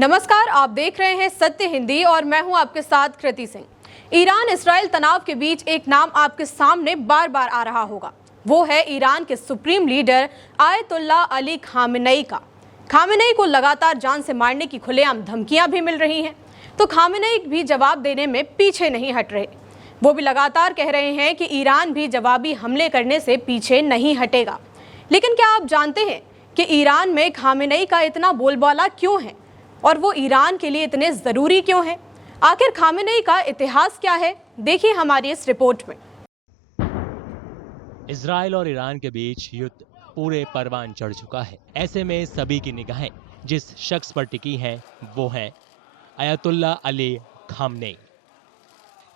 नमस्कार, आप देख रहे हैं सत्य हिंदी और मैं हूं आपके साथ कृति सिंह। ईरान इसराइल तनाव के बीच एक नाम आपके सामने बार बार आ रहा होगा। वो है ईरान के supreme leader ayatollah Ali Khamenei का। खामेनेई को लगातार जान से मारने की खुलेआम धमकियां भी मिल रही हैं, तो खामेनेई भी जवाब देने में पीछे नहीं हट रहे। वो भी लगातार कह रहे हैं कि ईरान भी जवाबी हमले करने से पीछे नहीं हटेगा। लेकिन क्या आप जानते हैं कि ईरान में खामेनेई का इतना बोलबाला क्यों है और वो ईरान के लिए इतने जरूरी क्यों है? आखिर खामेनेई का इतिहास क्या है, देखिए हमारी इस रिपोर्ट में। इजराइल और ईरान के बीच युद्ध पूरे परवान चढ़ चुका है। ऐसे में सभी की निगाहें जिस शख्स पर टिकी हैं वो है अयतुल्ला अली खामनेई।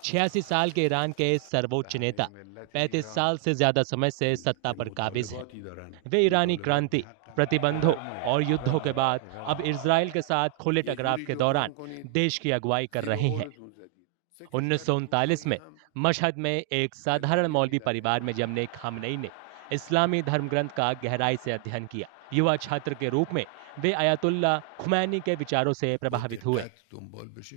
86 साल के ईरान के सर्वोच्च नेता 35 साल से ज्यादा समय से सत्ता पर काबिज हैं। वे ईरानी क्रांति, प्रतिबंधों और युद्धों के बाद अब इजराइल के साथ खुले टकराव के दौरान देश की अगुवाई कर रहे हैं। 1939 में मशहद में एक साधारण मौलवी परिवार में जन्मे खामनेई ने इस्लामी धर्म ग्रंथ का गहराई से अध्ययन किया। युवा छात्र के रूप में वे अयतुल्ला खुमैनी के विचारों से प्रभावित हुए।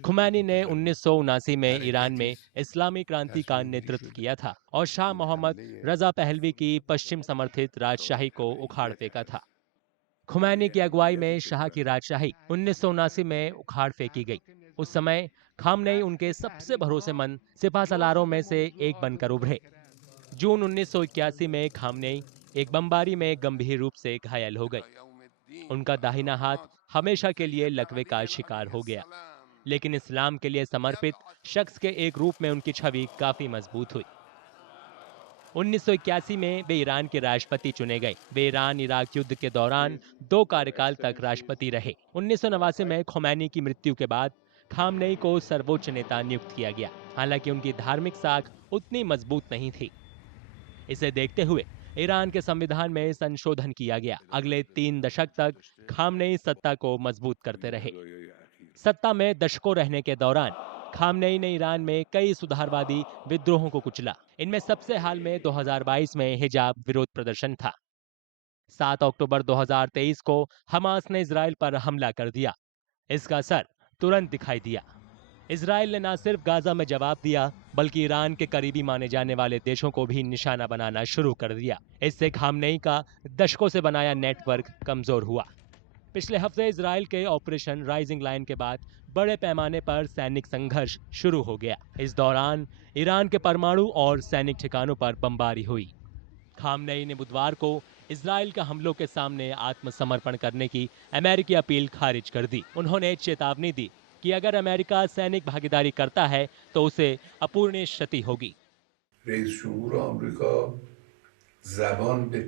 खुमैनी ने 1979 में ईरान में इस्लामी क्रांति का नेतृत्व किया था और शाह मोहम्मद रजा पहलवी की पश्चिम समर्थित राजशाही को उखाड़ फेंका था। खुमैनी की अगुवाई में शाह की राजशाही 1979 में उखाड़ फेंकी गई। उस समय खामनेई उनके सबसे भरोसेमंद सिपहसालारों में से एक बनकर उभरे। जून 1981 में खामनेई एक बमबारी में गंभीर रूप से घायल हो गए। उनका दाहिना हाथ हमेशा के लिए लकवे का शिकार हो गया, लेकिन इस्लाम के लिए समर्पित शख्स के एक रूप में उनकी छवि काफी मजबूत हुई। 1981 में वे ईरान के राष्ट्रपति चुने गए। वे ईरान इराक युद्ध के दौरान 2 कार्यकाल तक राष्ट्रपति रहे। 1989 में खुमैनी की मृत्यु के बाद खामनेई को सर्वोच्च नेता नियुक्त किया गया। हालांकि उनकी धार्मिक साख उतनी मजबूत नहीं थी। इसे देखते हुए ईरान के संविधान में संशोधन किया गया। अगले 3 दशक तक खामनेई सत्ता को मजबूत करते रहे। सत्ता में दशकों रहने के दौरान खामनेई ने ईरान में कई सुधारवादी विद्रोहों को कुचला। इनमें सबसे हाल में 2022 में हिजाब विरोध प्रदर्शन था। 7 अक्टूबर 2023 को हमास ने इजराइल पर हमला कर दिया। इसका असर तुरंत दिखाई दिया। इजराइल ने न सिर्फ गाजा में जवाब दिया, बल्कि ईरान के करीबी माने जाने वाले देशों को भी निशाना बनाना शुरू कर दिया। इससे खामनेई का दशकों से बनाया नेटवर्क कमजोर हुआ। पिछले हफ्ते इजराइल के ऑपरेशन राइजिंग लाइन के बाद बड़े पैमाने पर सैनिक संघर्ष शुरू हो गया। इस दौरान ईरान के परमाणु और सैनिक ठिकानों पर बमबारी हुई। खामनेई ने बुधवार को इजराइल के हमलों के सामने आत्मसमर्पण करने की अमेरिकी अपील खारिज कर दी। उन्होंने चेतावनी दी कि अगर अमेरिका सैनिक भागीदारी करता है तो उसे अपूरणीय क्षति होगी। रईस जमहूर आमरीका ज़बान पे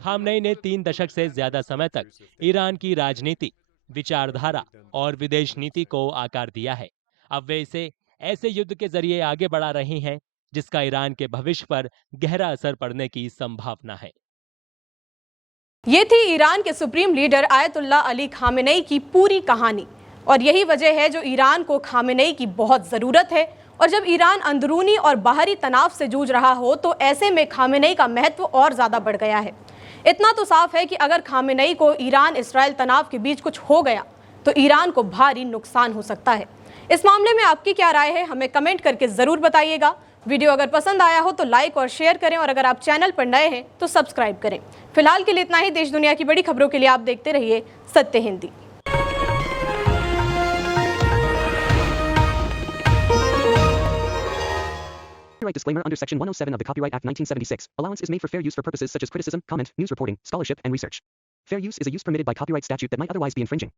खामनेई ने 3 दशक से ज्यादा समय तक ईरान की राजनीति, विचारधारा और विदेश नीति को आकार दिया है। अब वे इसे ऐसे युद्ध के जरिए आगे बढ़ा रहे हैं जिसका ईरान के भविष्य पर गहरा असर पड़ने की संभावना है। ये थी ईरान के supreme leader ayatollah Ali Khamenei की पूरी कहानी, और यही वजह है जो ईरान को खामेनेई की बहुत ज़रूरत है। और जब ईरान अंदरूनी और बाहरी तनाव से जूझ रहा हो तो ऐसे में खामेनेई का महत्व और ज़्यादा बढ़ गया है। इतना तो साफ है कि अगर खामेनेई को ईरान इसराइल तनाव के बीच कुछ हो गया तो ईरान को भारी नुकसान हो सकता है। इस मामले में आपकी क्या राय है, हमें कमेंट करके ज़रूर बताइएगा। वीडियो अगर पसंद आया हो तो लाइक और शेयर करें, और अगर आप चैनल पर नए हैं तो सब्सक्राइब करें। फिलहाल के लिए इतना ही। देश दुनिया की बड़ी खबरों के लिए आप देखते रहिए सत्य Hindi. Copyright disclaimer under Section 107 of the Copyright Act 1976. Allowance is made for fair use for purposes such as criticism, comment, news reporting, scholarship, and research. Fair use is a use permitted by copyright statute that might otherwise be infringing.